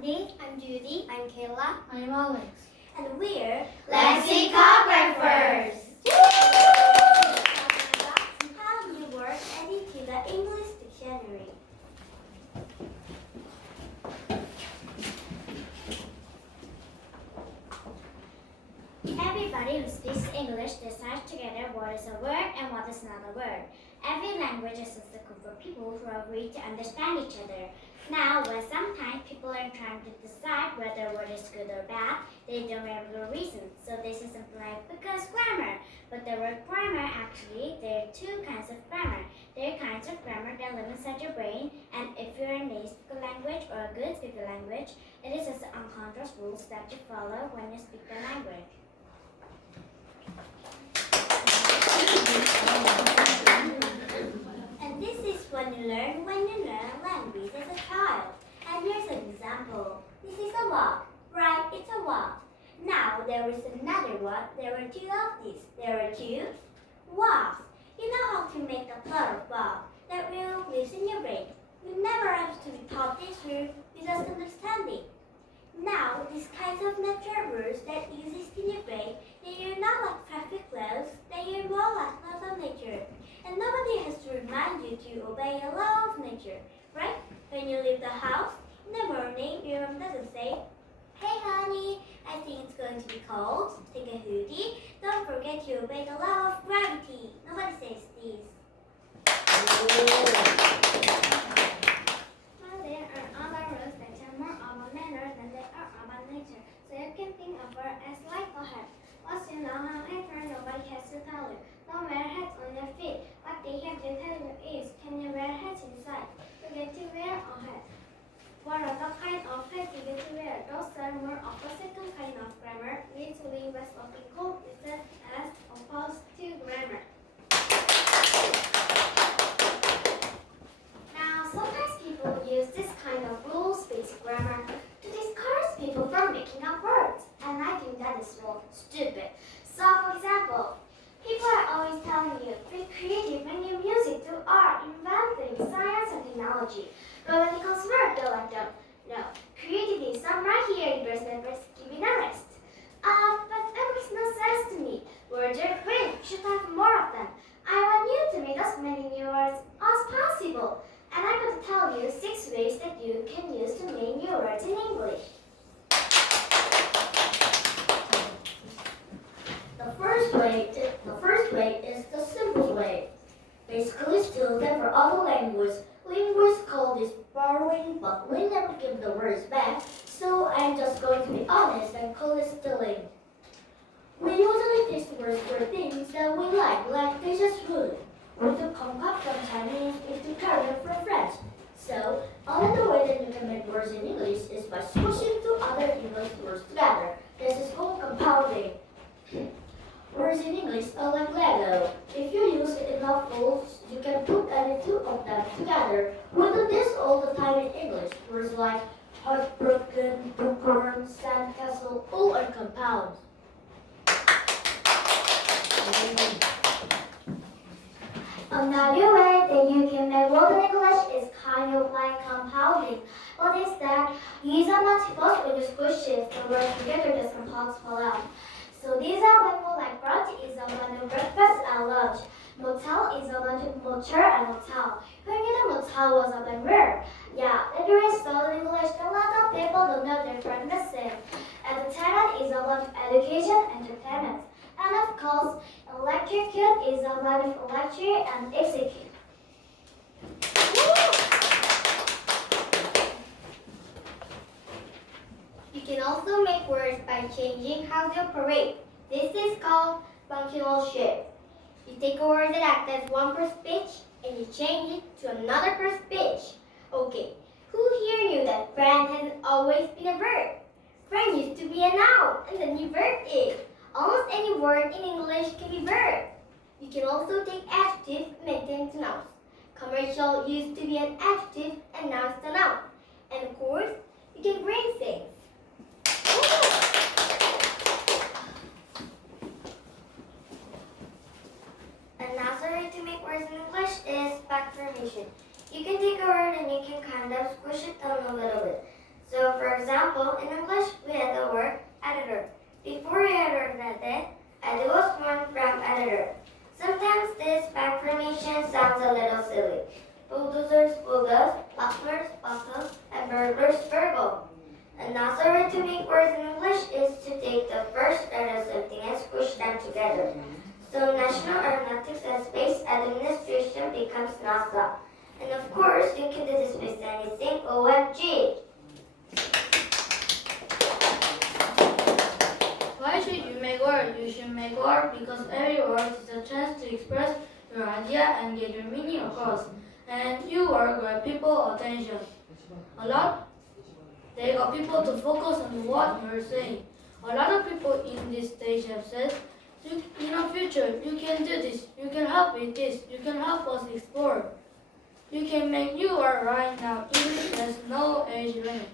Andy. I'm Judy. I'm Kayla. I'm Alex. And we're Lexicographers. How new words added to the English dictionary. Everybody who speaks English decides together what is a word and what is not a word. Every language is a group of people who agree to understand each other. Now, when sometimes people are trying to decide whether a word is good or bad, they don't have a reason. So this is implied because grammar. But the word grammar, actually, there are two kinds of grammar. There are kinds of grammar that live inside your brain, and if you're a native speaker language or a good speaker language, it is just unconscious rules that you follow when you speak the language. And this is when you learn a language as a child. And here's an example. This is a walk. Right, it's a walk. Now there is another one. There are two of these. There are two walks. You know how to make a plot of walk. That rule lives in your brain. You never have to be taught this rule. You just understand it. Now, these kinds of natural rules that exist in your brain, they are not like traffic laws, they are more like laws of nature. And nobody has to remind you to obey a law of nature, right? When you leave the house, in the morning, your mom doesn't say, "Hey honey, I think it's going to be cold. Take a hoodie. Don't forget to obey the law of gravity." Nobody says this. Well, there are other rules that are more about manner than they are about nature. So you can think of her as like a hat. Once you know how it works, nobody has to tell you. Don't wear hats on your feet. What they have to tell you is, can you wear hats inside? You get to wear a hat. What are the kind of hats you get to wear? Those are more of a second kind of grammar, literally what's often called written as opposed to grammar. Now, sometimes people use this kind of rules-based grammar to discourage people from making up words, and I think that is so stupid. So, for example, people are always telling you, be creative in your music, do art, inventing, science and technology. But when it comes to words, they're like, no, creativity is not right here, you better give it a rest. But that makes no sense to me. Words are great, you should have more of them. I want you to make as many new words as possible. And I'm going to tell you 6 ways that you can use to make new words in English. The first way is the simple way. Basically, still that for other languages, linguists call this borrowing, but we never give the words back, so I'm just going to be honest and call it stealing. We usually use words for things that we like this is food, or to concoct from Chinese is to carry it from French. So, another way that you can make words in English is by squishing two other English words together. This is called compounding. Words in English are like Lego. If you use enough rules, you can put any two of them together. We do this all the time in English. Words like heartbroken, bookworm, sandcastle, all are compounds. Another way that you can make words in English is kind of like compounding. What is that? You use a multiples when you squish it, the words together just compounds fall out. So these are when we like brunch is a blend of breakfast and lunch. Motel is a blend of motel and motel. Who knew the motel was a blend word? Yeah, it is spelled in English, a lot of people don't know the difference the same. Entertainment is a blend of education and entertainment. And of course, electrocute is a blend of electric and execute. You can also make words by changing how they operate. This is called functional shift. You take a word that acts as one per speech and you change it to another per speech. Okay, who here knew that friend hasn't always been a verb? Friend used to be a noun and the new verb is. Almost any word in English can be verb. You can also take adjectives and make them into nouns. Commercial used to be an adjective and now it's a noun. And of course, you can bring things. Another way to make words in English is back formation. You can take a word and you can kind of squish it down a little bit. So for example, is to take the first letter of something and squish them together. So National Aeronautics and Space Administration becomes NASA. And of course, you can do this by saying OMG. Why should you make art? You should make art because every word is a chance to express your idea and get your meaning across. And you work grab people attention. A lot they got people to focus on what you're saying. A lot of people in this stage have said, in the future, you can do this, you can help with this, you can help us explore. You can make new art right now. English has no age limit.